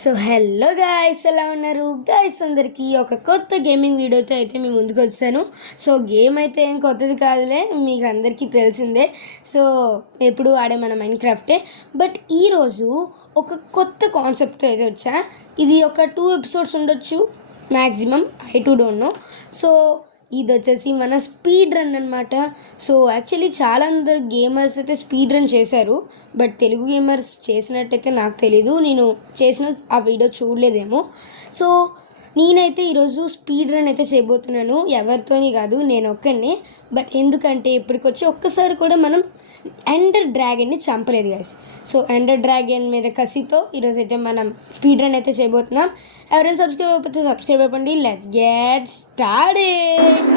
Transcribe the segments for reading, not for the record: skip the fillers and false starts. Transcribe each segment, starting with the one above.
So hello guys, ఎలా ఉన్నారు guys? అందరికీ ఒక కొత్త గేమింగ్ వీడియోతో అయితే మీ ముందుకు వచ్చాను. సో గేమ్ అయితే ఏం కొత్తది కాదులే, మీకు అందరికీ తెలిసిందే. సో ఎప్పుడు ఆడే మన మైండ్ క్రాఫ్టే. బట్ ఈరోజు ఒక కొత్త కాన్సెప్ట్తో అయితే వచ్చా. ఇది ఒక 2 ఎపిసోడ్స్ ఉండొచ్చు maximum, I to don't know. So ఇది వచ్చేసి మన స్పీడ్ రన్ అనమాట. సో యాక్చువల్లీ చాలా అందరు గేమర్స్ అయితే స్పీడ్ రన్ చేశారు, బట్ తెలుగు గేమర్స్ చేసినట్టయితే నాకు తెలీదు. నేను చేసిన ఆ వీడియో చూడలేదేమో. సో నేనైతే ఈరోజు స్పీడ్ రన్ అయితే చేయబోతున్నాను. ఎవరితోని కాదు, నేను ఒక్కనే. బట్ ఎందుకంటే ఇప్పటికొచ్చి ఒక్కసారి కూడా మనం ఎండర్ డ్రాగన్ని చంపలేదు గైస్. సో ఎండర్ డ్రాగన్ మీద కసితో ఈరోజు అయితే మనం స్పీడ్ రన్ అయితే చేయబోతున్నాం. ఎవరైనా సబ్స్క్రైబ్ అయిపోతే సబ్స్క్రైబ్ అయిపోండి. Let's get started.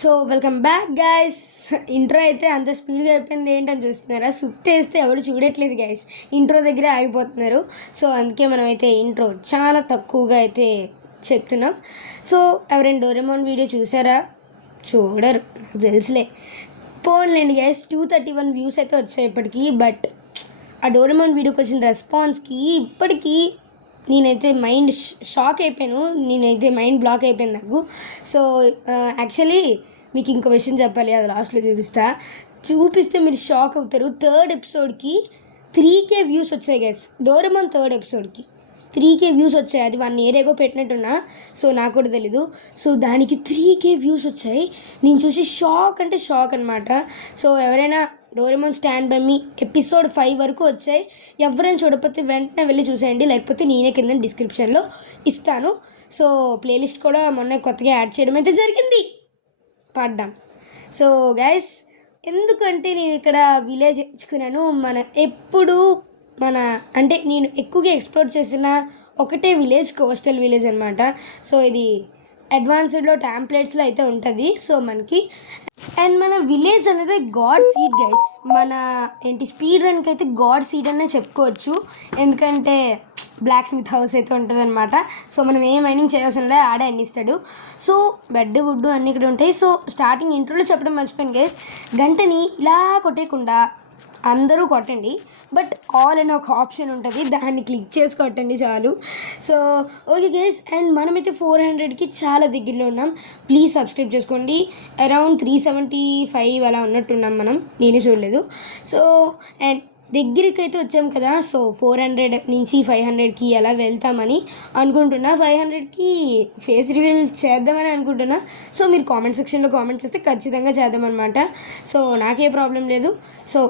So welcome back guys. Intro అయితే అంత స్పీడ్గా అయిపోయింది ఏంటని చూస్తున్నారా? సుత్తేస్తే ఎవరు చూడట్లేదు గైస్, ఇంట్రో దగ్గరే ఆగిపోతున్నారు. సో అందుకే మనమైతే ఇంట్రో చాలా తక్కువగా అయితే చెప్తున్నాం. సో ఎవరైనా డోరేమోన్ వీడియో చూసారా? చూడరు, నాకు తెలుసులే. పోన్లేండి గైస్, 231 వ్యూస్ అయితే వచ్చాయి ఇప్పటికీ. బట్ ఆ డోరేమోన్ వీడియోకి వచ్చిన రెస్పాన్స్కి ఇప్పటికీ నేనైతే మైండ్ షాక్ అయిపోయాను. నేనైతే మైండ్ బ్లాక్ అయిపోయింది నాకు. సో యాక్చువల్లీ మీకు ఇంకో విషయం చెప్పాలి, అది లాస్ట్లో చూపిస్తే మీరు షాక్ అవుతారు. 3rd ఎపిసోడ్కి 3K వ్యూస్ వచ్చాయి guys. Doraemon 3rd ఎపిసోడ్కి 3K views వచ్చాయి. అది 1 year ago పెట్టినట్టున్నా, సో నాకు కూడా తెలీదు. సో దానికి 3K వ్యూస్ వచ్చాయి. నేను చూసి షాక్ అంటే షాక్ అనమాట. సో ఎవరైనా Doraemon stand by me episode 5 వరకు వచ్చాయి, ఎవరైనా చూడకపోతే వెంటనే వెళ్ళి చూసేయండి, లేకపోతే నేనే కింద డిస్క్రిప్షన్లో ఇస్తాను. సో ప్లేలిస్ట్ కూడా మొన్న కొత్తగా యాడ్ చేయడం అయితే జరిగింది, పడ్డాం. సో గైస్, ఎందుకంటే నేను ఇక్కడ విలేజ్ ఎంచుకున్నాను. అంటే నేను ఎక్కువగా ఎక్స్ప్లోర్ చేసిన ఒకటే విలేజ్, కోస్టల్ విలేజ్ అనమాట. సో ఇది అడ్వాన్స్డ్లో టెంప్లెట్స్లో అయితే ఉంటుంది. సో మనకి అండ్ మన విలేజ్ అనేది గాడ్ సీడ్ గైస్. మన స్పీడ్ రన్కి అయితే గాడ్ సీడ్ అనే చెప్పుకోవచ్చు, ఎందుకంటే బ్లాక్ స్మిత్ హౌస్ అయితే ఉంటుంది అనమాట. సో మనం ఏ మైనింగ్ చేయవలసిన లేదు, ఆడే అన్నిస్తాడు. సో బెడ్ వుడ్ అన్నీ ఇక్కడ ఉంటాయి. సో స్టార్టింగ్ ఇంట్రోలో చెప్పడం మర్చిపోయాను గైస్, గంటని ఇలా కొట్టేయకుండా అందరూ కొట్టండి, బట్ ఆల్ అని ఒక ఆప్షన్ ఉంటుంది, దాన్ని క్లిక్ చేసి కొట్టండి చాలు. సో ఓకే గైస్, అండ్ మనమైతే 400కి చాలా దగ్గరలో ఉన్నాం. ప్లీజ్ సబ్స్క్రైబ్ చేసుకోండి. అరౌండ్ 375 అలా ఉన్నట్టున్నాం మనం, నేనే చూడలేదు. సో అండ్ దగ్గరికి అయితే వచ్చాం కదా. సో 400 నుంచి 500కి అలా వెళ్తామని అనుకుంటున్నా. 500కి ఫేస్ రివీల్ చేద్దామని అనుకుంటున్నా. సో మీరు కామెంట్ సెక్షన్లో కామెంట్ చేస్తే ఖచ్చితంగా చేద్దామన్నమాట. సో నాకే ప్రాబ్లం లేదు. సో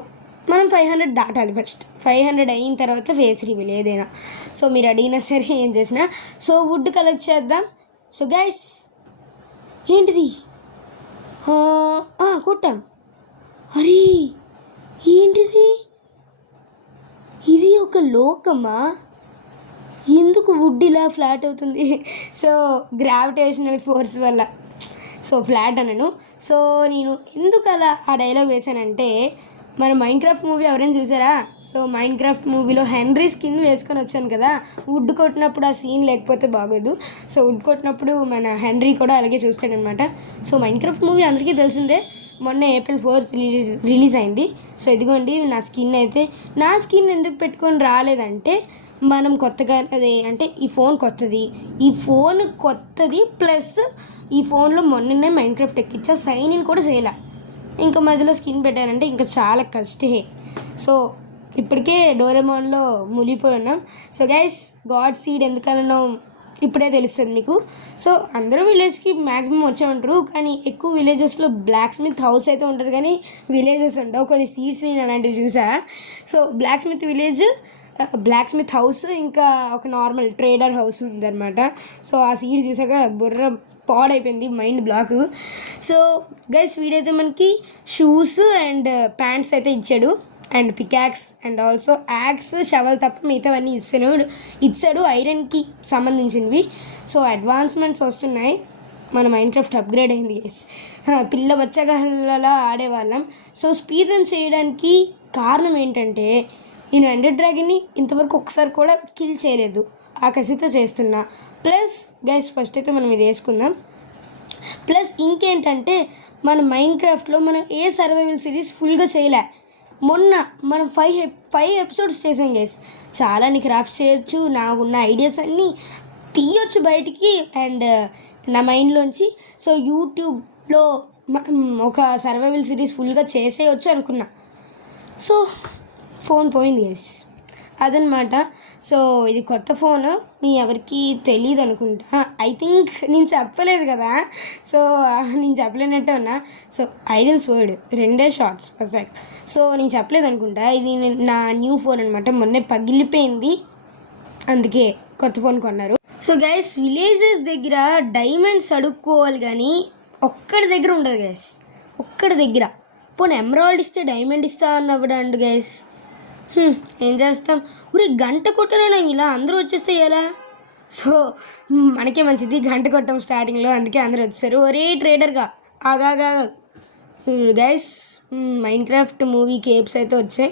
మనం 500 దాటాలి ఫస్ట్. 500 అయిన తర్వాత ఫేస్ రివీల్ ఏదైనా. సో మీరు అడిగినా సరే ఏం చేసినా. సో వుడ్ కలెక్ట్ చేద్దాం. సో గైస్, ఏంటిది? కొట్టాం. అరే ఏంటిది? ఇది ఒక లోకమా? ఎందుకు వుడ్ ఇలా ఫ్లాట్ అవుతుంది? సో గ్రావిటేషనల్ ఫోర్స్ వల్ల. సో ఫ్లాట్ అనను. సో నేను ఎందుకు అలా ఆ డైలాగ్ వేసానంటే, మన మైండ్ క్రాఫ్ట్ మూవీ ఎవరైనా చూసారా? సో మైండ్ క్రాఫ్ట్ మూవీలో హెన్రీ స్కిన్ వేసుకొని వచ్చాను కదా, వుడ్ కొట్టినప్పుడు ఆ సీన్ లేకపోతే బాగోదు. సో వుడ్ కొట్టినప్పుడు మన హెన్రీ కూడా అలాగే చూస్తాడనమాట. సో మైండ్ క్రాఫ్ట్ మూవీ అందరికీ తెలిసిందే, మొన్న April 4th రిలీజ్ అయింది. సో ఇదిగోండి నా స్కిన్ ఎందుకు పెట్టుకొని రాలేదంటే, మనం కొత్తగా అంటే ఈ ఫోన్ కొత్తది ప్లస్ ఈ ఫోన్లో మొన్ననే మైండ్ క్రాఫ్ట్ ఎక్కిచ్చా, సైన్ ఇన్ కూడా చేయలే. ఇంకా మధ్యలో స్కిన్ పెట్టానంటే ఇంకా చాలా కష్టమే. సో ఇప్పటికే డోరేమోన్లో మునిగిపోయి ఉన్నాం. సో గైస్, గాడ్ సీడ్ ఎందుకనో ఇప్పుడే తెలుస్తుంది మీకు. సో అందరూ విలేజ్కి మ్యాక్సిమం వచ్చే ఉంటారు, కానీ ఎక్కువ విలేజెస్లో బ్లాక్ స్మిత్ హౌస్ అయితే ఉంటుంది, కానీ విలేజెస్ ఉండవు. కొన్ని సీడ్స్ నేను అలాంటివి చూసా. సో బ్లాక్ స్మిత్ హౌస్ ఇంకా ఒక నార్మల్ ట్రేడర్ హౌస్ ఉందన్నమాట. సో ఆ సీడ్స్ చూసాక బుర్ర పాడైపోయింది, మైండ్ బ్లాక్. సో గైస్, వీడైతే మనకి షూస్ అండ్ ప్యాంట్స్ అయితే ఇచ్చాడు, and pickaxes and also axe, shovel తప్ప మిగతావన్నీ ఇచ్చాడు ఐరన్కి సంబంధించినవి. సో అడ్వాన్స్మెంట్స్ వస్తున్నాయి, మన మైండ్ క్రాఫ్ట్ అప్గ్రేడ్ అయింది గైస్. పిల్ల బచ్చగల్లా ఆడేవాళ్ళం. సో స్పీడ్ రన్ చేయడానికి కారణం ఏంటంటే, నేను ఎండర్ డ్రాగన్ని ఇంతవరకు ఒకసారి కూడా కిల్ చేయలేదు, ఆ కసితో చేస్తున్నా. ప్లస్ గైస్, ఫస్ట్ అయితే మనం ఇది వేసుకుందాం. ప్లస్ ఇంకేంటంటే, మన మైండ్ క్రాఫ్ట్లో మనం ఏ సర్వైవల్ సిరీస్ ఫుల్గా చేయలే. మొన్న మనం ఫైవ్ ఎపిసోడ్స్ చేసాం గైస్. చాలా క్రాఫ్ట్స్ చేయొచ్చు, నాకున్న ఐడియాస్ అన్నీ తీయొచ్చు బయటికి అండ్ నా మైండ్లోంచి. సో యూట్యూబ్లో ఒక సర్వైవల్ సిరీస్ ఫుల్గా చేసేయచ్చు అనుకున్నా. సో ఫోన్ పోయింది గైస్, అదనమాట. సో ఇది కొత్త ఫోన్, మీ ఎవరికి తెలియదు అనుకుంటా. ఐ థింక్ నేను చెప్పలేదు కదా, సో నేను చెప్పలేనట్టే ఉన్నా. సో ఐడెన్స్ వర్డ్ 2 షార్ట్స్ పర్సాక్. సో నేను చెప్పలేదు అనుకుంటా. ఇది నా న్యూ ఫోన్ అనమాట, మొన్నే పగిలిపోయింది, అందుకే కొత్త ఫోన్ కొన్నారు. సో గైస్, విలేజెస్ దగ్గర డైమండ్స్ అడుక్కోవాలి కానీ ఒక్కడి దగ్గర ఉండదు గైస్, ఒక్కడి దగ్గర. పోనీ ఎమరాల్డ్ ఇస్తే డైమండ్ ఇస్తా అన్నప్పుడు అండ్ గైస్ ఏం చేస్తాం, ఊరి గంట కొట్టనైనా ఇలా అందరూ వచ్చేస్తే ఎలా? సో మనకే మంచిది, గంట కొట్టాం స్టార్టింగ్లో, అందుకే అందరూ వచ్చేసారు. ఒరే ట్రేడర్గా ఆగాగా guys, Minecraft movie capes అయితే వచ్చాయి.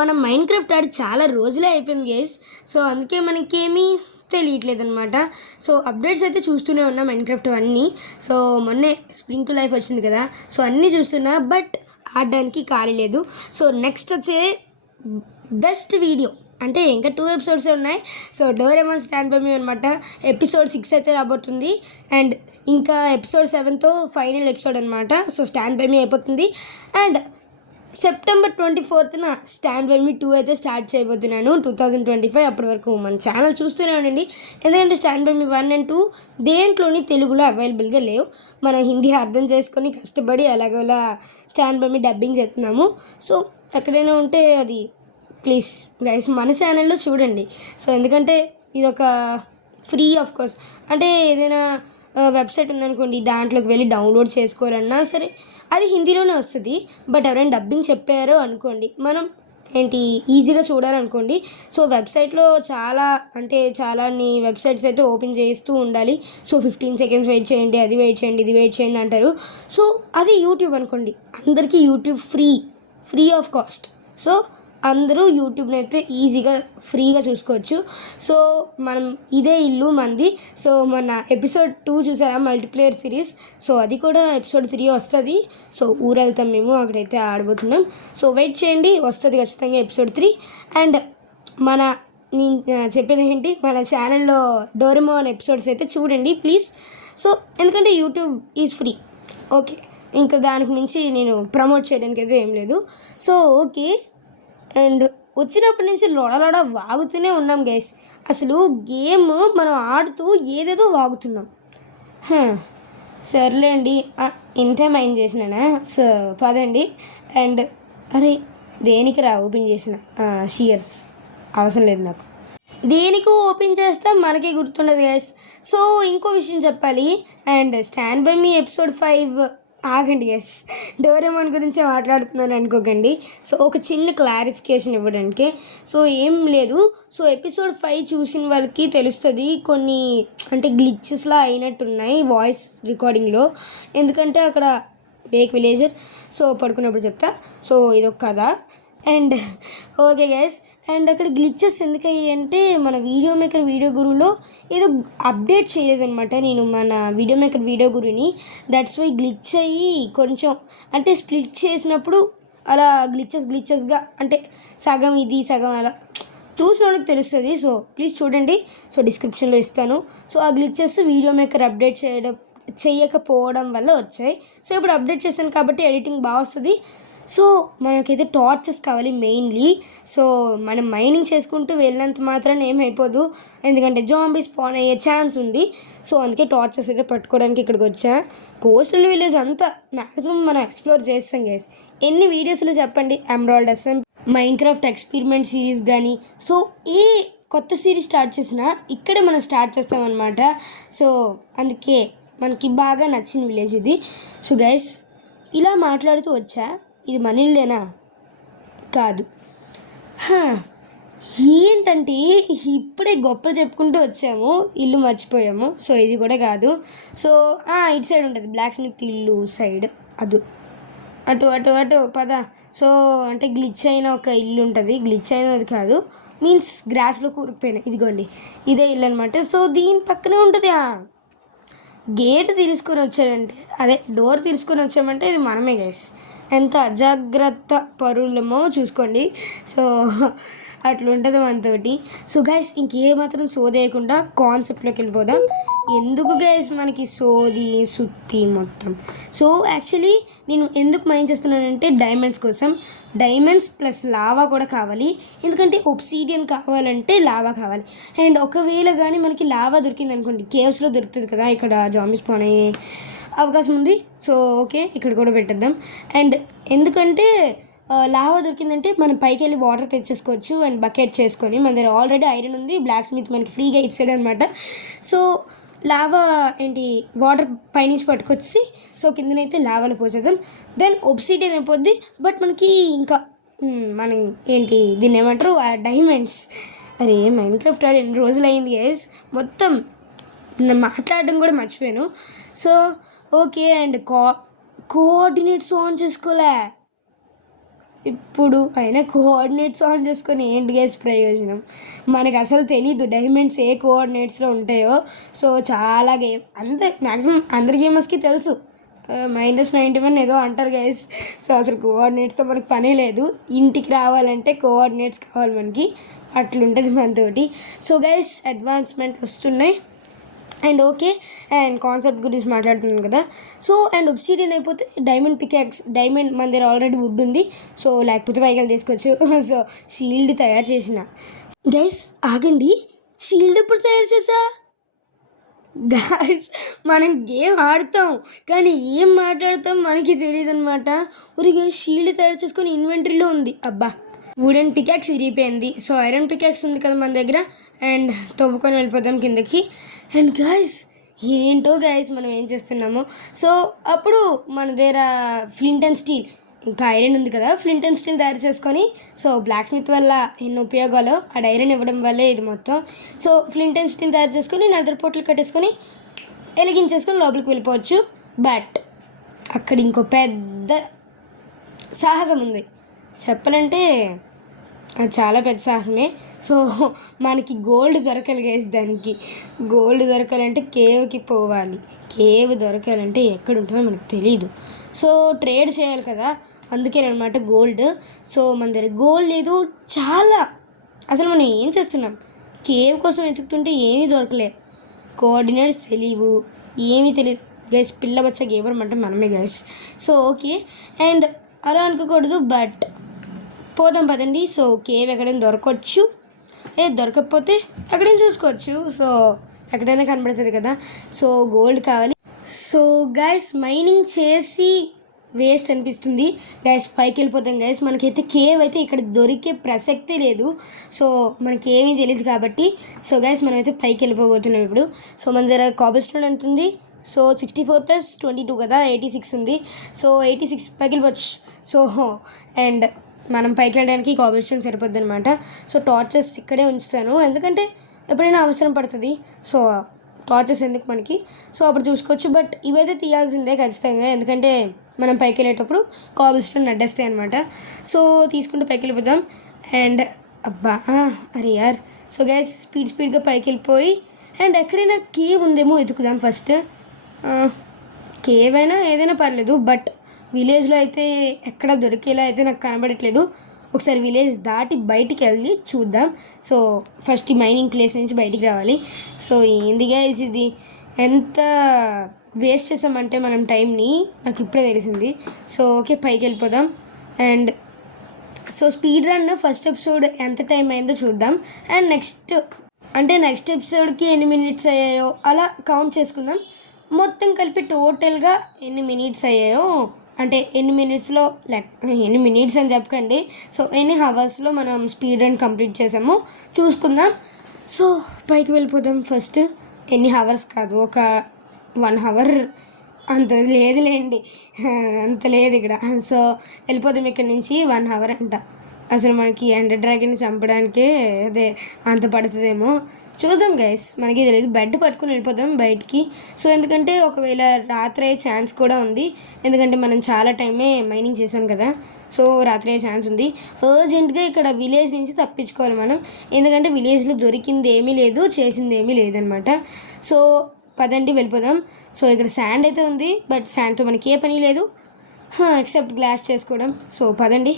మనం మైండ్ క్రాఫ్ట్ ఆడి చాలా రోజులే అయిపోయింది గైస్. సో అందుకే మనకేమీ తెలియట్లేదు అనమాట. సో అప్డేట్స్ అయితే చూస్తూనే ఉన్నా మైండ్ క్రాఫ్ట్ అన్నీ. సో మొన్నే స్ప్రింగ్ టు లైఫ్ వచ్చింది కదా, సో అన్నీ చూస్తున్నా, బట్ ఆడడానికి ఖాళీ లేదు. సో నెక్స్ట్ వచ్చే బెస్ట్ వీడియో అంటే ఇంకా 2 ఎపిసోడ్సే ఉన్నాయి. సో డోరేమాన్ స్టాండ్ బై మీ అనమాట. ఎపిసోడ్ 6 అయితే రాబోతుంది అండ్ ఇంకా ఎపిసోడ్ 7తో ఫైనల్ ఎపిసోడ్ అనమాట. సో స్టాండ్ బై మీ అయిపోతుంది అండ్ సెప్టెంబర్ 24న స్టాండ్ బై మీ 2 అయితే స్టార్ట్ చేయబోతున్నాను 2025. అప్పటి వరకు మన ఛానల్ చూస్తూనే ఉండండి, ఎందుకంటే స్టాండ్ బై మీ 1 and 2 దేంట్లోని తెలుగులో అవైలబుల్గా లేవు. మనం హిందీ అర్థం చేసుకొని కష్టపడి అలాగోలా స్టాండ్ బై మీ డబ్బింగ్ చెప్తున్నాము. సో ఎక్కడైనా ఉంటే అది ప్లీజ్ గైస్ మన ఛానల్లో చూడండి. సో ఎందుకంటే ఇది ఒక ఫ్రీ ఆఫ్ కోర్స్, అంటే ఏదైనా వెబ్సైట్ ఉందనుకోండి, దాంట్లోకి వెళ్ళి డౌన్లోడ్ చేసుకోవాలన్నా సరే అది హిందీలోనే వస్తుంది. బట్ ఎవరైనా డబ్బింగ్ చెప్పారో అనుకోండి, మనం ఈజీగా చూడాలనుకోండి. సో వెబ్సైట్లో చాలా వెబ్సైట్స్ అయితే ఓపెన్ చేస్తూ ఉండాలి. సో 15 seconds వెయిట్ చేయండి, అది వెయిట్ చేయండి, ఇది వెయిట్ చేయండి అంటారు. సో అది యూట్యూబ్ అనుకోండి, అందరికీ YouTube free of cost. So అందరూ యూట్యూబ్ని అయితే ఈజీగా ఫ్రీగా చూసుకోవచ్చు. సో మనం ఇదే ఇల్లు మంది. సో మన ఎపిసోడ్ 2 చూసారా, మల్టీప్లేయర్ సిరీస్. సో అది కూడా ఎపిసోడ్ 3 వస్తుంది. సో ఊరు వెళ్తాం మేము, అక్కడైతే ఆడబోతున్నాం. సో వెయిట్ చేయండి, వస్తుంది ఖచ్చితంగా ఎపిసోడ్ 3. అండ్ నేను చెప్పేది ఏంటి, మన ఛానల్లో డోరేమోన్ ఎపిసోడ్స్ అయితే చూడండి ప్లీజ్. సో ఎందుకంటే యూట్యూబ్ ఈజ్ ఫ్రీ, ఓకే, ఇంకా దానికి మించి నేను ప్రమోట్ చేయడానికి అయితే ఏం లేదు. సో ఓకే, అండ్ వచ్చినప్పటి నుంచి లొడలొడ వాగుతూనే ఉన్నాం గైస్. అసలు గేమ్ మనం ఆడుతూ ఏదేదో వాగుతున్నాం. సర్లేండి, ఇంతే మైండ్ చేసినానా. సో పదండి. అండ్ అరే దేనికి ఓపెన్ చేసిన షియర్స్ అవసరం లేదు నాకు, దేనికో ఓపెన్ చేస్తే మనకే గుర్తుండదు గైస్. సో ఇంకో విషయం చెప్పాలి, and stand by me episode 5 ఆగండి గైస్, డోరేమాన్ గురించే మాట్లాడుతున్నాను అనుకోకండి. సో ఒక చిన్న క్లారిఫికేషన్ ఇవ్వడానికి. సో ఏం లేదు, సో ఎపిసోడ్ 5 చూసిన వాళ్ళకి తెలుస్తుంది కొన్ని అంటే గ్లిచెస్లా అయినట్టున్నాయి వాయిస్ రికార్డింగ్లో, ఎందుకంటే అక్కడ వేక్ విలేజర్. సో పడుకున్నప్పుడు చెప్తా. సో ఇదొక కథ అండ్ ఓకే గైస్. అండ్ అక్కడ గ్లిచెస్ ఎందుకయ్యాయి అంటే మన వీడియో మేకర్ వీడియో గురువులో ఏదో అప్డేట్ చేయలేదన్నమాట నేను మన వీడియో మేకర్ వీడియో గురుని. దట్స్ వై గ్లిచ్ అయ్యి కొంచెం అంటే స్ప్లిట్ చేసినప్పుడు అలా గ్లిచెస్గా అంటే సగం ఇది సగం అలా చూసిన వాళ్ళకి తెలుస్తుంది. సో ప్లీజ్ చూడండి, సో డిస్క్రిప్షన్లో ఇస్తాను. సో ఆ గ్లిచెస్ వీడియో మేకర్ అప్డేట్ చేయకపోవడం వల్ల వచ్చాయి. సో ఇప్పుడు అప్డేట్ చేశాను కాబట్టి ఎడిటింగ్ బాగా వస్తుంది. సో మనకైతే టార్చెస్ కావాలి మెయిన్లీ. సో మనం మైనింగ్ చేసుకుంటూ వెళ్ళినంత మాత్రాన్ని ఏమైపోదు, ఎందుకంటే జాంబీ స్పాన్ అయ్యే ఛాన్స్ ఉంది. సో అందుకే టార్చెస్ అయితే పట్టుకోవడానికి ఇక్కడికి వచ్చా. కోస్టల్ విలేజ్ అంతా మ్యాక్సిమం మనం ఎక్స్ప్లోర్ చేస్తాం గైస్. ఎన్ని వీడియోస్లో చెప్పండి, emerald assembly, mind craft experiment series కానీ, సో ఏ కొత్త సిరీస్ స్టార్ట్ చేసినా ఇక్కడే మనం స్టార్ట్ చేస్తామన్నమాట. సో అందుకే మనకి బాగా నచ్చిన విలేజ్ ఇది. సో గైస్ ఇలా మాట్లాడుతూ వచ్చా, ఇది మన ఇల్లేనా? కాదు. ఏంటంటే ఇప్పుడే గొప్పలు చెప్పుకుంటూ వచ్చాము, ఇల్లు మర్చిపోయాము. సో ఇది కూడా కాదు. సో ఇటు సైడ్ ఉంటుంది బ్లాక్ స్మిత్ ఇల్లు సైడ్, అటు పద. సో అంటే గ్లిచ్ అయిన ఒక ఇల్లు ఉంటుంది, గ్లిచ్ అయినది కాదు, మీన్స్ గ్రాస్లో కూరుకుపోయినాయి. ఇదిగోండి ఇదే ఇల్లు అనమాట. సో దీని పక్కనే ఉంటుంది. గేట్ తీసుకొని వచ్చాడంటే అదే డోర్ తీసుకొని వచ్చామంటే ఇది మనమే గైస్. ఎంత అజాగ్రత్త పరులమో చూసుకోండి. సో అట్లుంటుంది మనతోటి. సో గైస్ ఇంకేమాత్రం సోదేయకుండా కాన్సెప్ట్లోకి వెళ్ళిపోదాం. ఎందుకు గైస్ మనకి సోది సుత్తి మొత్తం. సో యాక్చువల్లీ నేను ఎందుకు మైండ్ చేస్తున్నానంటే డైమండ్స్ కోసం. డైమండ్స్ ప్లస్ లావా కూడా కావాలి, ఎందుకంటే ఒబ్సిడియన్ కావాలంటే లావా కావాలి. అండ్ ఒకవేళ కానీ మనకి లావా దొరికింది అనుకోండి, కేవ్స్లో దొరుకుతుంది కదా, ఇక్కడ జాంబీస్ స్పాన్ అయ్యే అవకాశం ఉంది. సో ఓకే, ఇక్కడ కూడా పెట్టేద్దాం. అండ్ ఎందుకంటే లావా దొరికిందంటే మనం పైకి వెళ్ళి వాటర్ తెచ్చేసుకోవచ్చు అండ్ బకెట్ చేసుకొని. మన దగ్గర ఆల్రెడీ ఐరన్ ఉంది, బ్లాక్ స్మిత్ మనకి ఫ్రీగా ఇచ్చాడు అనమాట. సో లావా ఏంటి వాటర్ పైనుంచి పట్టుకొచ్చి సో కిందనైతే లావాలో పోసేద్దాం. దెన్ ఒబ్సిడియన్ అయిపోద్ది. బట్ మనకి ఇంకా మనం ఏంటి దీన్ని ఏమంటారు, డైమండ్స్. అరే మైన్క్రాఫ్ట్ ఆడి ఎన్ని రోజులు అయింది గైస్, మొత్తం మాట్లాడడం కూడా మర్చిపోయాను. So okay, and coordinates on చేసుకోలే ఇప్పుడు. అయినా కోఆర్డినేట్స్ ఆన్ చేసుకొని ఏంటి గైస్ ప్రయోజనం, మనకు అసలు తెలీదు డైమండ్స్ ఏ కోఆర్డినేట్స్లో ఉంటాయో. సో చాలా మ్యాక్సిమం అందరి గేమర్స్కి తెలుసు, -91 ఏదో అంటారు గైస్. సో అసలు కోఆర్డినేట్స్తో మనకు పనే లేదు, ఇంటికి రావాలంటే కోఆర్డినేట్స్ కావాలి మనకి, అట్లుంటుంది మనతోటి. సో గైస్ అడ్వాన్స్మెంట్ వస్తున్నాయి. అండ్ ఓకే, అండ్ కాన్సెప్ట్ గురించి మాట్లాడుతున్నాను కదా. సో అండ్ ఒబ్సిడియన్ అయిపోతే డైమండ్ పికాక్స్, డైమండ్ మన దగ్గర ఆల్రెడీ వుడ్ ఉంది. సో లేకపోతే పైకి తీసుకోవచ్చు. సో షీల్డ్ తయారు చేసిన గైస్, ఆగండి, షీల్డ్ ఎప్పుడు తయారు చేసా గైస్? మనం గేమ్ ఆడతాం కానీ ఏం మాట్లాడతాం మనకి తెలియదు అనమాట. ఊరిగా షీల్డ్ తయారు చేసుకొని ఇన్వెంటరీలో ఉంది. అబ్బా, వుడెన్ పికాక్స్ ఇరిగిపోయింది. సో ఐరన్ పికాక్స్ ఉంది కదా మన దగ్గర, అండ్ తవ్వుకొని వెళ్ళిపోతాం కిందకి. అండ్ గైస్ ఏంటో గైస్ మనం ఏం చేస్తున్నామో. సో అప్పుడు మన దగ్గర ఫ్లింట్ అండ్ స్టీల్, ఇంకా ఐరన్ ఉంది కదా, ఫ్లింట్ అండ్ స్టీల్ తయారు చేసుకొని, సో బ్లాక్ స్మిత్ వల్ల ఎన్ని ఉపయోగాలు, ఆ ఐరన్ ఇవ్వడం వల్లే ఇది మొత్తం. సో ఫ్లింట్ అండ్ స్టీల్ తయారు చేసుకొని నెదర్ పోర్టల్ కట్టేసుకొని వెలిగించేసుకొని లోపలికి వెళ్ళిపోవచ్చు. బట్ అక్కడ ఇంకో పెద్ద సాహసం ఉంది, చెప్పాలంటే చాలా పెద్ద సాహసమే. సో మనకి గోల్డ్ దొరకాలి గైస్, దానికి గోల్డ్ దొరకాలంటే కేవ్కి పోవాలి. కేవ్ దొరకాలంటే ఎక్కడ ఉంటుందో మనకు తెలీదు. సో ట్రేడ్ చేయాలి కదా, అందుకేనమాట గోల్డ్. సో మన దగ్గర గోల్డ్ లేదు చాలా. అసలు మనం ఏం చేస్తున్నాం, కేవ్ కోసం వెతుకుతుంటే ఏమీ దొరకలే, కోఆర్డినేట్స్ తెలియవు, ఏమీ తెలియదు గైస్. పిల్ల బచ్చ గేమర్ అంటే మనమే గైస్. సో ఓకే, అండ్ అలా అనుకోకూడదు, బట్ పోదాం పదండి. సో కేవ్ ఎక్కడైనా దొరకవచ్చు, దొరకకపోతే ఎక్కడైనా చూసుకోవచ్చు. సో ఎక్కడైనా కనబడుతుంది కదా. సో గోల్డ్ కావాలి. సో గైస్ మైనింగ్ చేసి వేస్ట్ అనిపిస్తుంది గైస్, పైకి వెళ్ళిపోతాం గైస్. మనకైతే కేవ్ అయితే ఇక్కడ దొరికే ప్రసక్తే లేదు. సో మనకి ఏమీ తెలియదు కాబట్టి. సో గైస్ మనమైతే పైకి వెళ్ళిపోబోతున్నాం ఇప్పుడు. సో మన దగ్గర కాబుల్ స్టోన్ ఎంత ఉంది, సో 64 + 22 కదా, 86 ఉంది. సో 86 పైకి వెళ్ళిపోవచ్చు. సో అండ్ మనం పైకి వెళ్ళడానికి కాబుల్ స్టోన్ సరిపోద్ది అనమాట. సో టార్చెస్ ఇక్కడే ఉంచుతాను, ఎందుకంటే ఎప్పుడైనా అవసరం పడుతుంది. సో టార్చెస్ ఎందుకు మనకి, సో అప్పుడు చూసుకోవచ్చు. బట్ ఇవైతే తీయాల్సిందే ఖచ్చితంగా, ఎందుకంటే మనం పైకి వెళ్ళేటప్పుడు కాబుల్ స్టోన్ అడ్డేస్తాయి అనమాట. సో తీసుకుంటూ పైకి వెళ్ళిపోదాం. అండ్ అబ్బా అరే యార్. సో గైస్ స్పీడ్గా పైకి వెళ్ళిపోయి అండ్ ఎక్కడైనా కేవ్ ఉందేమో వెతుకుదాం ఫస్ట్. కేవ్ అయినా ఏదైనా పర్లేదు, బట్ విలేజ్లో అయితే ఎక్కడ దొరికేలా అయితే నాకు కనబడట్లేదు. ఒకసారి విలేజ్ దాటి బయటికి వెళ్ళి చూద్దాం. సో ఫస్ట్ ఈ మైనింగ్ ప్లేస్ నుంచి బయటికి రావాలి. సో ఏంది గైస్ ఇది, ఎంత వేస్ట్ చేసామంటే మనం టైంని, నాకు ఇప్పుడే తెలిసింది. సో ఓకే పైకి వెళ్ళిపోదాం. And so speed run first episode ఎంత టైం అయిందో చూద్దాం. అండ్ నెక్స్ట్ ఎపిసోడ్కి ఎన్ని మినిట్స్ అయ్యాయో అలా కౌంట్ చేసుకుందాం. మొత్తం కలిపి టోటల్గా ఎన్ని మినిట్స్ అయ్యాయో, అంటే ఎన్ని మినిట్స్లో ఎన్ని మినిట్స్ అని చెప్పకండి, సో ఎన్ని హవర్స్లో మనం స్పీడ్ రన్ కంప్లీట్ చేసామో చూసుకుందాం. సో పైకి వెళ్ళిపోదాం ఫస్ట్. ఎన్ని హవర్స్ కాదు, ఒక 1 అవర్ అంత లేదులేండి, అంత లేదు ఇక్కడ. సో వెళ్ళిపోదాం ఇక్కడ నుంచి. 1 అవర్ అంట. అసలు మనకి ఎండర్ డ్రాగన్ని చంపడానికే అదే అంత పడుతుందేమో చూద్దాం గైస్, మనకి తెలియదు. బెడ్ పట్టుకుని వెళ్ళిపోదాం బయటికి. సో ఎందుకంటే ఒకవేళ రాత్రి అయ్యే ఛాన్స్ కూడా ఉంది, ఎందుకంటే మనం చాలా టైమే మైనింగ్ చేసాం కదా. సో రాత్రి అయ్యే ఛాన్స్ ఉంది. అర్జెంట్గా ఇక్కడ విలేజ్ నుంచి తప్పించుకోవాలి మనం, ఎందుకంటే విలేజ్లో దొరికింది ఏమీ లేదు, చేసింది ఏమీ లేదనమాట. సో పదండి వెళ్ళిపోదాం. సో ఇక్కడ శాండ్ అయితే ఉంది, బట్ శాండ్తో మనకి ఏ పని లేదు. ఎక్సెప్ట్ గ్లాస్ చేసుకోవడం. సో పదండి.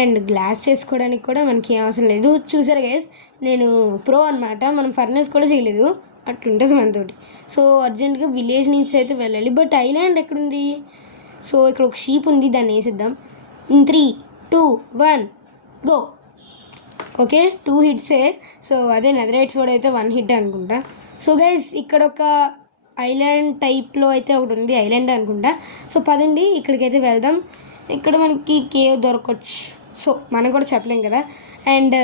అండ్ గ్లాస్ చేసుకోవడానికి కూడా మనకి ఏం అవసరం లేదు. చూసారు గైస్, నేను ప్రో అనమాట. మనం ఫర్నెస్ కూడా చేయలేదు, అట్లుంటుంది మనతోటి. సో అర్జెంటుగా విలేజ్ నుంచి అయితే వెళ్ళాలి. బట్ ఐలాండ్ ఎక్కడుంది? సో ఇక్కడ ఒక షీప్ ఉంది, దాన్ని వేసిద్దాం. 3, 2, 1 గో. ఓకే, 2 హిట్సే. సో అదే నెదరైట్స్ కూడా అయితే 1 హిట్ అనుకుంటా. సో గైస్ ఇక్కడ ఒక ఐలాండ్ టైప్లో అయితే ఒకటి ఉంది, ఐలాండ్ అనుకుంటా. సో పదండి ఇక్కడికైతే వెళ్దాం. ఇక్కడ మనకి కేవ్ దొరకవచ్చు. సో మనం కూడా చెప్పలేం కదా. అండ్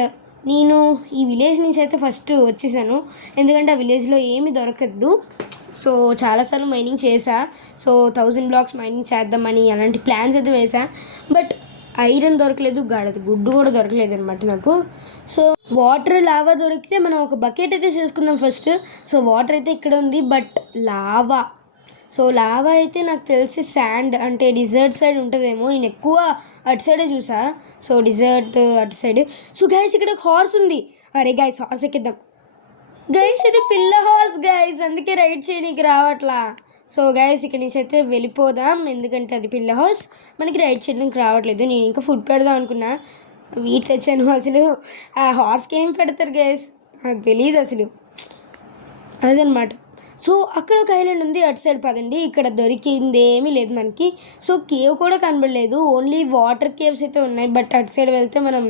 నేను ఈ విలేజ్ నుంచి అయితే ఫస్ట్ వచ్చేసాను, ఎందుకంటే ఆ విలేజ్లో ఏమీ దొరకద్దు. సో చాలాసార్లు మైనింగ్ చేశా. సో 1000 బ్లాక్స్ మైనింగ్ చేద్దామని అలాంటి ప్లాన్స్ అయితే వేసా. బట్ ఐరన్ దొరకలేదు, గుడ్డు కూడా దొరకలేదు అనమాట నాకు. సో వాటర్ లావా దొరికితే మనం ఒక బకెట్ అయితే చేసుకుందాం ఫస్ట్. సో వాటర్ అయితే ఇక్కడ ఉంది, బట్ లావా, సో లావా అయితే నాకు తెలిసి శాండ్ అంటే డిజర్ట్ సైడ్ ఉంటుందేమో. నేను ఎక్కువ అటు సైడే చూసా. సో డిజర్ట్ అటు సైడ్. సో గైస్ ఇక్కడ ఒక హార్స్ ఉంది. అరే గైస్ హార్స్ ఎక్కిద్దాం. గైస్ ఇది పిల్ల హార్స్ గైస్, అందుకే రైడ్ చేయడానికి రావట్లా. సో గైస్ ఇక్కడ నుంచి అయితే వెళ్ళిపోదాం, ఎందుకంటే అది పిల్ల హార్స్, మనకి రైడ్ చేయడానికి రావట్లేదు. నేను ఇంకా ఫుడ్ పెడదాం అనుకున్నా, వీటి తెచ్చాను. అసలు ఆ హార్స్కి ఏం పెడతారు గైస్ నాకు తెలియదు అసలు, అదనమాట. సో అక్కడ ఒక ఐలాండ్ ఉంది, అటు సైడ్ పదండి. ఇక్కడ దొరికింది ఏమీ లేదు మనకి. సో కేవ్ కూడా కనబడలేదు, ఓన్లీ వాటర్ కేవ్స్ అయితే ఉన్నాయి. బట్ అటు సైడ్ వెళ్తే మనం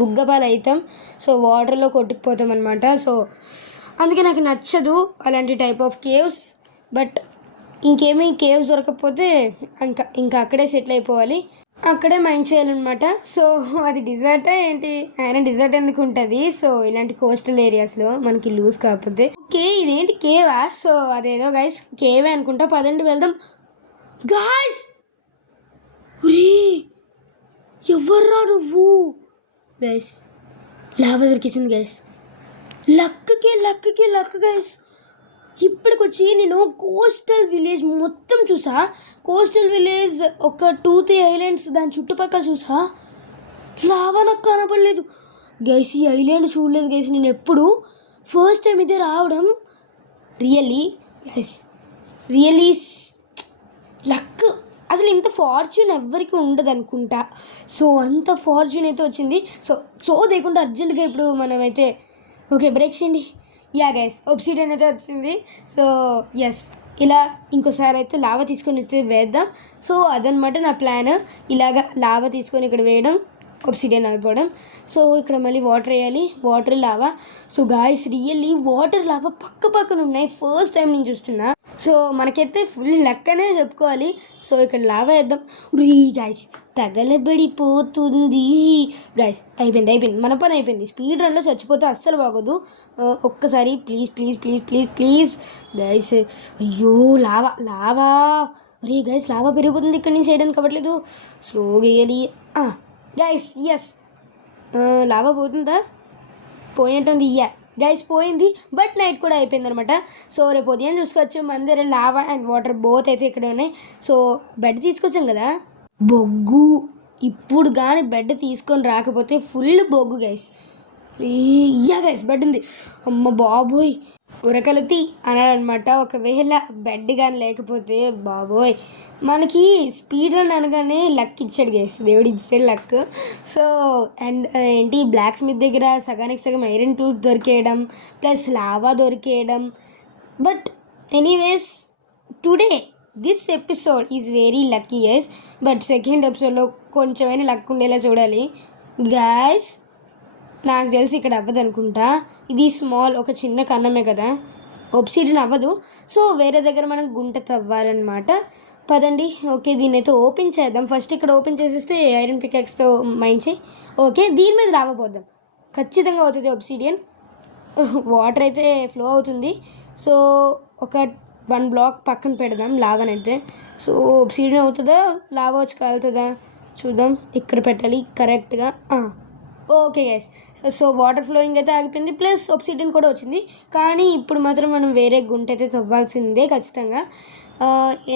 బుగ్గపాలు అవుతాం. సో వాటర్లో కొట్టుకుపోతాం అనమాట. సో అందుకే నాకు నచ్చదు అలాంటి టైప్ ఆఫ్ కేవ్స్. బట్ ఇంకేమీ కేవ్స్ దొరకకపోతే ఇంకా అక్కడే సెటిల్ అయిపోవాలి, అక్కడే మైండ్ చేయాలన్నమాట. సో అది డిజర్టే ఏంటి, ఆయన డిజర్ట్ ఎందుకు ఉంటుంది. సో ఇలాంటి కోస్టల్ ఏరియాస్లో మనకి లూజ్ కాకపోతే. ఓకే ఇదేంటి కేవా? సో అదేదో గైస్ కేవే అనుకుంటా, పదండి వెళ్దాం. గాయ్స్ ఎవర్రా నువ్వు? గైస్ లావా దొరికేసింది గైస్, లక్ గైస్. ఇప్పటికొచ్చి నేను కోస్టల్ విలేజ్ మొత్తం చూసా. కోస్టల్ విలేజ్ ఒక 2-3 ఐలాండ్స్ దాని చుట్టుపక్కల చూసా, లావా నాకు కనపడలేదు గైస్. ఈ ఐలాండ్ చూడలేదు గైస్ నేను ఎప్పుడు, ఫస్ట్ టైం ఇదే రావడం. Really guys, really luck. అసలు ఇంత ఫార్చ్యూన్ ఎవ్వరికి ఉండదు అనుకుంటా. సో అంత ఫార్చ్యూన్ అయితే వచ్చింది. సో లేకుండా అర్జెంటుగా ఇప్పుడు మనమైతే ఓకే బ్రేక్ చేయండి. యా గైస్ ఒబ్సిడియన్ అయితే వచ్చింది. సో ఎస్, ఇలా ఇంకోసారి అయితే లావా తీసుకొని వస్తే వేద్దాం. సో అదనమాట నా ప్లాన్, ఇలాగ లావా తీసుకొని ఇక్కడ వేయడం, ఒబ్సిడియన్ అయిపోవడం. సో ఇక్కడ మళ్ళీ వాటర్ వేయాలి, water lava. So guys really water lava పక్కన ఉన్నాయి, ఫస్ట్ టైం నేను చూస్తున్నా. సో మనకైతే ఫుల్ లక్ అనే చెప్పుకోవాలి. సో ఇక్కడ లావా వేద్దాం. గాయస్ తగలబడిపోతుంది గాయస్, అయిపోయింది మన పని అయిపోయింది. స్పీడ్ రన్లో చచ్చిపోతే అస్సలు బాగోదు. ఒక్కసారి ప్లీజ్ గాయస్. అయ్యో లావా గాయస్ లావా పెరిగిపోతుంది, ఇక్కడ నుంచి చేయడానికి అవ్వట్లేదు. స్లోగా వేయాలి గైస్. ఎస్ లావా పోతుందా? పోయినట్టుంది. గైస్ పోయింది, బట్ నైట్ కూడా అయిపోయింది అనమాట. సో రేపు ఉదయం చూసుకోవచ్చు. మన దగ్గర లావా అండ్ వాటర్ బోత్ అయితే ఇక్కడ ఉన్నాయి. సో బెడ్ తీసుకొచ్చాం కదా, బొగ్గు ఇప్పుడు కానీ బెడ్ తీసుకొని రాకపోతే ఫుల్ బొగ్గు గైస్. గైస్ బెడ్ ఉంది. అమ్మ బాబోయ్ ఉరకలతి అన్నాడనమాట. ఒకవేళ బెడ్ కానీ లేకపోతే బాబోయ్ మనకి స్పీడ్ రన్ అనగానే లక్ ఇచ్చాడు గైస్, దేవుడు ఇచ్చాడు లక్. సో అండ్ ఏంటి బ్లాక్ స్మిత్ దగ్గర సగానికి సగం ఐరన్ టూల్స్ దొరికేయడం ప్లస్ లావా దొరికేయడం. But anyways today this episode is very lucky guys. But second ఎపిసోడ్లో కొంచెమైనా లక్ ఉండేలా చూడాలి గైస్. నాకు తెలిసి ఇక్కడ అవ్వదు అనుకుంటా, ఇది స్మాల్ ఒక చిన్న కన్నమే కదా, ఒబ్సిడియన్ అవ్వదు. సో వేరే దగ్గర మనం గుంట తవ్వాలన్నమాట. పదండి ఓకే దీన్ని అయితే ఓపెన్ చేద్దాం. ఫస్ట్ ఇక్కడ ఓపెన్ చేసేస్తే ఐరన్ పికాక్స్తో మైండ్ చేయి. ఓకే దీని మీద రావపోద్దాం, ఖచ్చితంగా అవుతుంది ఒబ్సిడియన్. వాటర్ అయితే ఫ్లో అవుతుంది. సో ఒక 1 బ్లాక్ పక్కన పెడదాం లావానైతే. సో ఒబ్సిడియన్ అవుతుందా, లావా వచ్చి కాలుతుందా చూద్దాం. ఇక్కడ పెట్టాలి కరెక్ట్గా. Okay guys, so water flowing అయితే ఆగిపోయింది, ప్లస్ ఒబ్సిడియన్ కూడా వచ్చింది. కానీ ఇప్పుడు మాత్రం మనం వేరే గుంట అయితే తవ్వాల్సిందే ఖచ్చితంగా.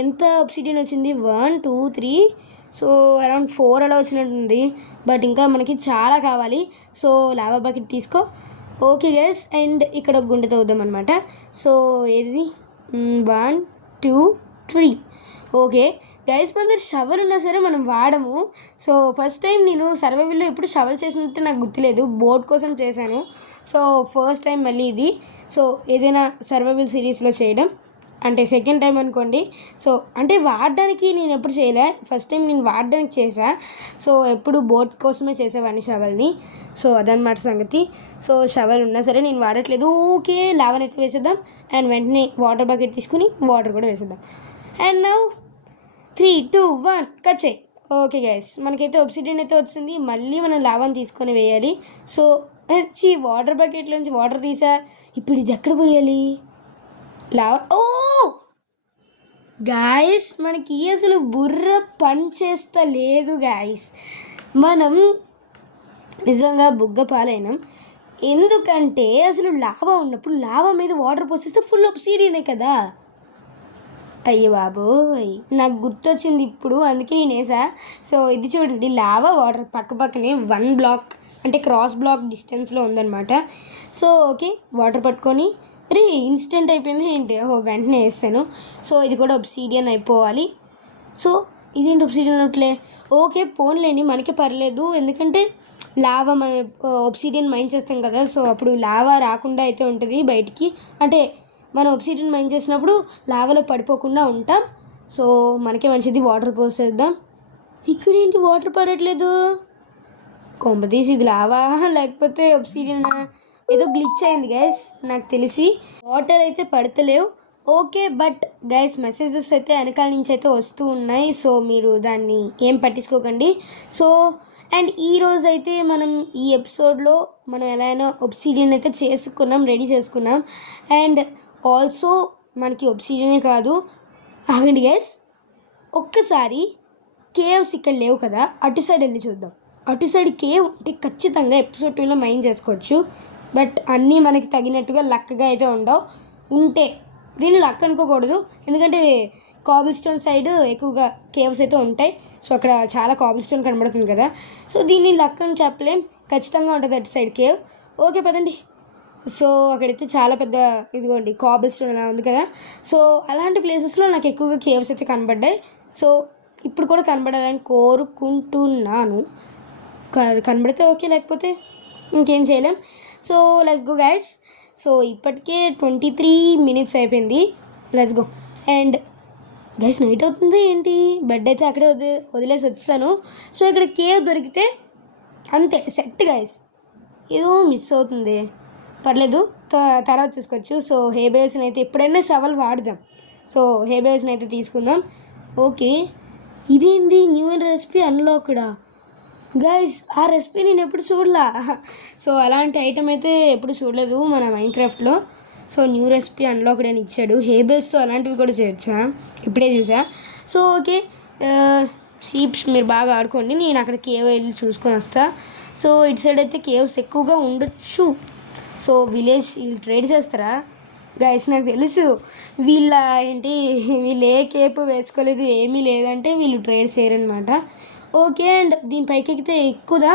ఎంత ఒబ్సిడియన్ వచ్చింది? 1 2 3 సో అరౌండ్ 4 అలా వచ్చినట్టుంది. బట్ ఇంకా మనకి చాలా కావాలి. సో లావా బకెట్ తీసుకో. ఓకే గైస్, అండ్ ఇక్కడ ఒక గుంట తవ్వుదాం అనమాట. సో ఏది 1 2 3 ఓకే గైస్, మన దగ్గర షవల్ ఉన్నా సరే మనం వాడము. సో ఫస్ట్ టైం నేను సర్వైవల్లో ఎప్పుడు షవల్ చేసినట్టు నాకు గుర్తులేదు, బోట్ కోసం చేశాను. సో ఫస్ట్ టైం మళ్ళీ ఇది. సో ఏదైనా సర్వైవల్ సిరీస్లో చేయడం అంటే సెకండ్ టైం అనుకోండి. సో అంటే వాడడానికి నేను ఎప్పుడు చేయలే, ఫస్ట్ టైం నేను వాడడానికి చేశా. సో ఎప్పుడు బోట్ కోసమే చేసేవాడిని షవల్ని. సో అదనమాట సంగతి. సో షవల్ ఉన్నా సరే నేను వాడట్లేదు. ఓకే, లావనైతే వేసేద్దాం అండ్ వెంటనే వాటర్ బకెట్ తీసుకుని వాటర్ కూడా వేసేద్దాం. అండ్ నౌ 3, 2, 1 కట్ చేయి. ఓకే గైస్, మనకైతే ఒబ్సిడియన్ అయితే వచ్చింది. మళ్ళీ మనం లావాని తీసుకొని వేయాలి. సో వచ్చి వాటర్ బకెట్లోంచి వాటర్ తీసా. ఇప్పుడు ఇది ఎక్కడ పోయాలి? లావా. ఓ గాయస్, మనకి అసలు బుర్ర పని చేస్తా లేదు గాయస్. మనం నిజంగా బుగ్గ పాలైనాం. ఎందుకంటే అసలు లావా ఉన్నప్పుడు లావా మీద వాటర్ పోసేస్తే ఫుల్ ఒబ్సిడియనే కదా. అయ్యో బాబోయ్, నాకు గుర్తొచ్చింది ఇప్పుడు, అందుకే నేను వేసా. సో ఇది చూడండి, లావా వాటర్ పక్క పక్కనే 1 బ్లాక్ అంటే క్రాస్ బ్లాక్ డిస్టెన్స్లో ఉందన్నమాట. సో ఓకే, వాటర్ పట్టుకొని రే ఇన్స్టెంట్ అయిపోయింది ఏంటి, వెంటనే వేస్తాను. సో ఇది కూడా ఒబ్సిడియన్ అయిపోవాలి. సో ఇదేంటి ఒబ్సిడియన్ అవుట్లే. ఓకే పోన్లేని, మనకే పర్లేదు, ఎందుకంటే లావా మనం ఒబ్సిడియన్ మైన్ చేస్తాం కదా. సో అప్పుడు లావా రాకుండా అయితే ఉంటుంది బయటికి, అంటే మనం ఒబ్సిడియన్ మైన్ చేసినప్పుడు లావాలో పడిపోకుండా ఉంటాం. సో మనకే మంచిది. వాటర్ పోసేద్దాం. ఇక్కడ ఏంటి వాటర్ పడట్లేదు? కొంపతీసి ఇది లావా లేకపోతే ఒబ్సిడియన్, ఏదో గ్లిచ్ అయింది గైస్ నాకు తెలిసి. వాటర్ అయితే పడతలేవు. ఓకే బట్ గైస్, మెసేజెస్ అయితే వెనకాల నుంచి అయితే వస్తూ ఉన్నాయి. సో మీరు దాన్ని ఏం పట్టించుకోకండి. సో అండ్ ఈరోజు అయితే మనం ఈ ఎపిసోడ్లో మనం ఎలా అయినా ఒబ్సిడియన్ అయితే చేసుకున్నాం, రెడీ చేసుకున్నాం. అండ్ ఆల్సో మనకి ఒబ్సిడియనే కాదు, ఆగండి గైస్, ఒక్కసారి కేవ్స్ ఇక్కడ లేవు కదా, అటు సైడ్ వెళ్ళి చూద్దాం. అటు సైడ్ కేవ్ అంటే ఖచ్చితంగా ఎపిసోడ్ 2లో మైన్ చేసుకోవచ్చు. బట్ అన్నీ మనకి తగినట్టుగా లక్కగా అయితే ఉండవు. ఉంటే దీన్ని లక్ అనుకోకూడదు, ఎందుకంటే కాబుల్ స్టోన్ సైడ్ ఎక్కువగా కేవ్స్ అయితే ఉంటాయి. సో అక్కడ చాలా కాబుల్ స్టోన్ కనబడుతుంది కదా. సో దీన్ని లక్ అని చెప్పలేం, ఖచ్చితంగా ఉంటుంది అటు సైడ్ కేవ్. ఓకే పదండి. సో అక్కడైతే చాలా పెద్ద ఇదిగోండి కాబుల్ స్టోన్ అలా ఉంది కదా. సో అలాంటి ప్లేసెస్లో నాకు ఎక్కువగా కేవ్స్ అయితే కనబడ్డాయి. సో ఇప్పుడు కూడా కనబడాలని కోరుకుంటున్నాను. కనబడితే ఓకే, లేకపోతే ఇంకేం చేయలేం. So let's go guys. So ఇప్పటికే 23 minutes అయిపోయింది. Let's go. And guys night అవుతుంది ఏంటి, బెడ్ అయితే అక్కడే వదిలేసి వచ్చాను. సో ఇక్కడ కేవ్ దొరికితే అంతే సెట్ గైస్. ఏదో మిస్ అవుతుంది, పర్లేదు తర్వాత చూసుకోవచ్చు. సో హేబేస్ని అయితే ఎప్పుడైనా షవల్ వాడదాం. సో హేబేస్ని అయితే తీసుకుందాం. ఓకే, ఇదేంది న్యూ రెసిపీ అన్లాక్డా గైస్, ఆ రెసిపీ నేను ఎప్పుడు చూడలా. సో అలాంటి ఐటమ్ అయితే ఎప్పుడు చూడలేదు మన మైన్క్రాఫ్ట్లో. సో న్యూ రెసిపీ అన్లాక్డ్ అని ఇచ్చాడు. హేబేస్తో అలాంటివి కూడా చేయొచ్చా, ఇప్పుడే చూసా. సో ఓకే షీప్స్ మీరు బాగా ఆడుకోండి, నేను అక్కడ కేవ్ వెళ్ళి చూసుకొని వస్తా. సో ఇటు సైడ్ అయితే కేవ్స్ ఎక్కువగా ఉండొచ్చు. సో విలేజ్ వీళ్ళు ట్రేడ్ చేస్తారా గైస్? నాకు తెలుసు వీళ్ళ వీళ్ళు ఏ కేప్ వేసుకోలేదు, ఏమీ లేదంటే వీళ్ళు ట్రేడ్ చేయరనమాట. ఓకే, అండ్ దీనిపైకి ఎక్కితే ఎక్కుదా,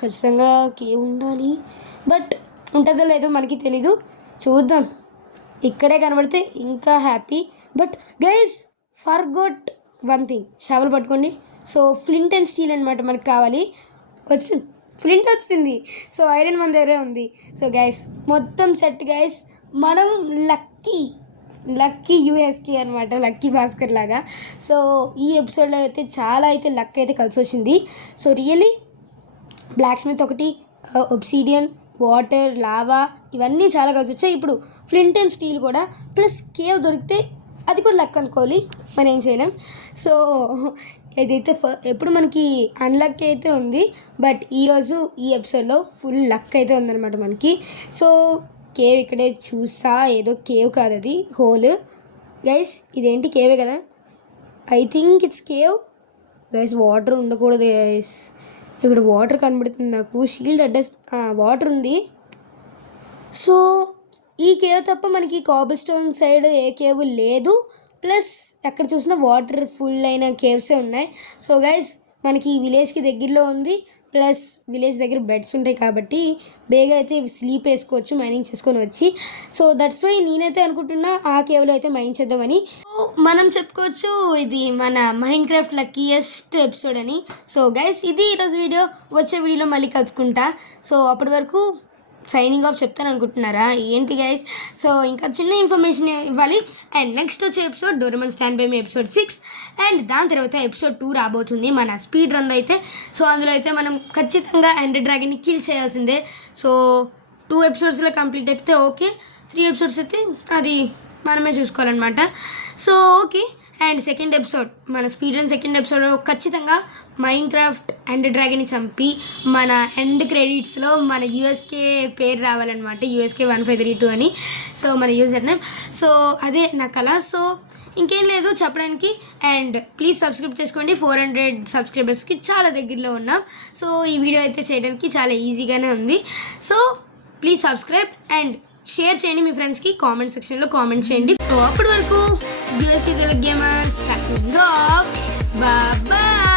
ఖచ్చితంగా కేవ్ ఉండాలి. బట్ ఉంటుందో లేదో మనకి తెలీదు, చూద్దాం. ఇక్కడే కనబడితే ఇంకా happy. But guys forgot one thing, shovel పట్టుకోండి. సో ఫ్లింట్ అండ్ స్టీల్ అనమాట మనకు కావాలి. వచ్చింది, ఫ్లింట్ వచ్చింది. సో ఐరన్ మన దగ్గరే ఉంది. సో గైస్ మొత్తం సెట్ గైస్. మనం లక్కీ యూఎస్కి అనమాట, లక్కీ భాస్కర్ లాగా. సో ఈ ఎపిసోడ్లో అయితే చాలా అయితే లక్ అయితే కలిసి వచ్చింది. సో రియల్లీ బ్లాక్ స్మిత్ ఒకటి, ఒబ్సిడియన్, వాటర్, లావా ఇవన్నీ చాలా కలిసి వచ్చాయి. ఇప్పుడు ఫ్లింట్ అండ్ స్టీల్ కూడా ప్లస్ కేవ్ దొరికితే అది కూడా లక్ అనుకోవాలి, మనం ఏం చేయలేం. సో ఏదైతే ఎప్పుడు మనకి అన్లక్ అయితే ఉంది, బట్ ఈరోజు ఈ ఎపిసోడ్లో ఫుల్ లక్ అయితే ఉందన్నమాట మనకి. సో కేవ్ ఇక్కడే చూసా, ఏదో కేవ్ కాదు అది హోల్. గైస్ ఇదేంటి కేవే కదా, I think it's cave guys. Water ఉండకూడదు గైస్, ఇక్కడ వాటర్ కనబడుతుంది నాకు. షీల్డ్ అడ్రస్ వాటర్ ఉంది. సో ఈ కేవ్ తప్ప మనకి కాబుల్ స్టోన్ సైడ్ ఏ కేవ్ లేదు. ప్లస్ ఎక్కడ చూసినా వాటర్ ఫుల్ అయిన కేవ్సే ఉన్నాయి. సో గైస్ మనకి ఈ విలేజ్కి దగ్గరలో ఉంది. ప్లస్ విలేజ్ దగ్గర బెడ్స్ ఉంటాయి కాబట్టి బేగా అయితే స్లీప్ వేసుకోవచ్చు మైనింగ్ చేసుకొని వచ్చి. సో దట్స్ వై నేనైతే అనుకుంటున్నా ఆ కేవ్లో అయితే మైన్ చేద్దామని. సో మనం చెప్పుకోవచ్చు ఇది మన మైండ్ క్రాఫ్ట్ లక్కీయెస్ట్ ఎపిసోడ్ అని. సో గైస్ ఇది ఈరోజు వీడియో. వచ్చే వీడియోలో మళ్ళీ కలుసుకుంటా. సో అప్పటి వరకు సైనింగ్ ఆఫ్ చెప్తాను అనుకుంటున్నారా ఏంటి గైస్? సో ఇంకా చిన్న ఇన్ఫర్మేషన్ ఇవ్వాలి. అండ్ నెక్స్ట్ వచ్చే episode Doraemon stand by me episode 6 and దాని తర్వాత ఎపిసోడ్ 2 రాబోతుంది మన స్పీడ్ రన్ అయితే. సో అందులో అయితే మనం ఖచ్చితంగా ఎండర్ డ్రాగన్ని కిల్ చేయాల్సిందే. సో 2 ఎపిసోడ్స్లో కంప్లీట్ అయితే ఓకే, 3 ఎపిసోడ్స్ అయితే అది మనమే చూసుకోవాలన్నమాట. So okay. And second episode మన స్పీడ్ రన్ సెకండ్ ఎపిసోడ్లో ఖచ్చితంగా మైండ్ క్రాఫ్ట్ అండ్ డ్రాగన్ని చంపి మన ఎండ్ క్రెడిట్స్లో మన యూఎస్కే పేరు రావాలన్నమాట, యూఎస్కే 1532 అని. సో మన యూజర్ నేమ్. సో అదే నా కళ. సో ఇంకేం లేదు చెప్పడానికి. అండ్ ప్లీజ్ సబ్స్క్రైబ్ చేసుకోండి. 400 సబ్స్క్రైబర్స్కి చాలా దగ్గరలో ఉన్నాం. సో ఈ వీడియో అయితే చేయడానికి చాలా ఈజీగానే ఉంది. So please subscribe and share చేయండి మీ ఫ్రెండ్స్కి, కామెంట్ సెక్షన్లో కామెంట్ చేయండి. సో అప్పటి వరకు USK Telugu gamers signing off. Bye.